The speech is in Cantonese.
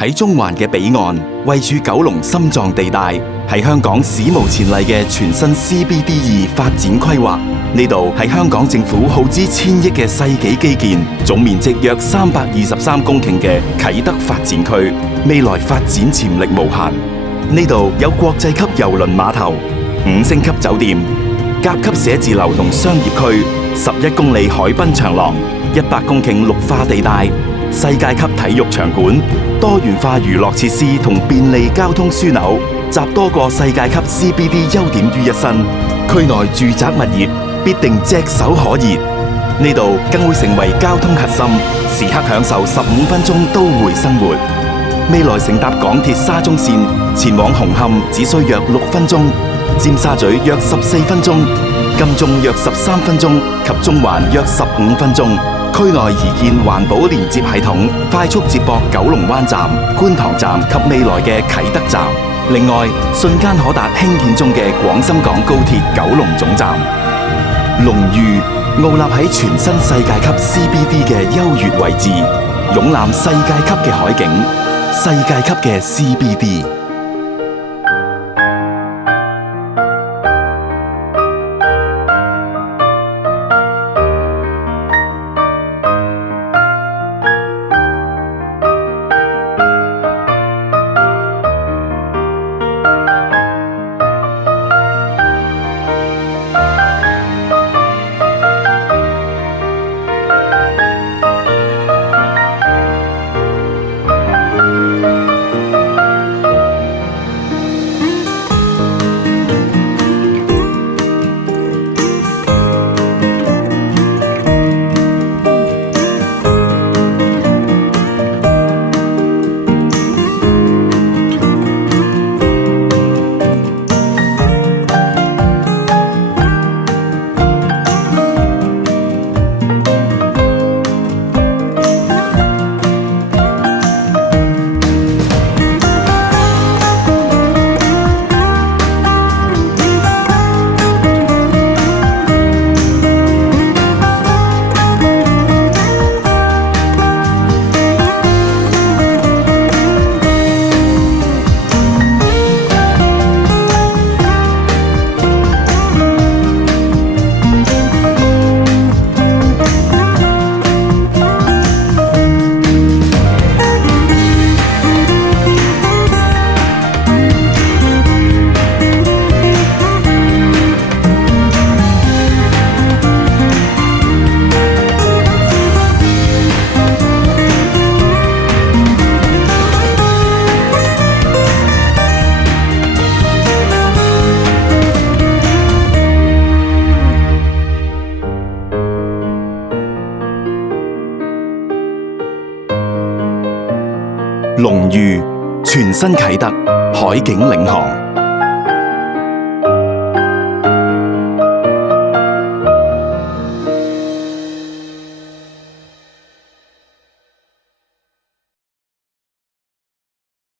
喺中環嘅彼岸，位處九龍心臟地帶，係香港史無前例嘅全新 CBD2 發展規劃。呢度係香港政府耗資千億嘅世紀基建，總面積約323公頃嘅啟德發展區，未來發展潛力無限。呢度有國際級郵輪碼頭、5星級酒店、甲級寫字樓同商業區，11公里海濱長廊，100公頃綠化地帶，世界級體育場館，多元化娛樂設施同便利交通樞紐，集多個世界級 CBD 優點於一身。區內住宅物業必定炙手可熱，呢度更會成為交通核心，時刻享受15分鐘都會生活。未來乘搭港鐵沙中線前往紅磡只需約6分鐘，尖沙咀約14分鐘，金鐘約13分鐘及中環約15分鐘。區內擬建環保連接系統，快速接駁九龍灣站、觀塘站及未來嘅啟德站。另外，瞬間可達興建中嘅廣深港高鐵九龍總站。龍譽傲立喺全新世界級 CBD 嘅優越位置，擁攬世界級嘅海景，世界級嘅 CBD。龍譽全新啟德，海景領航。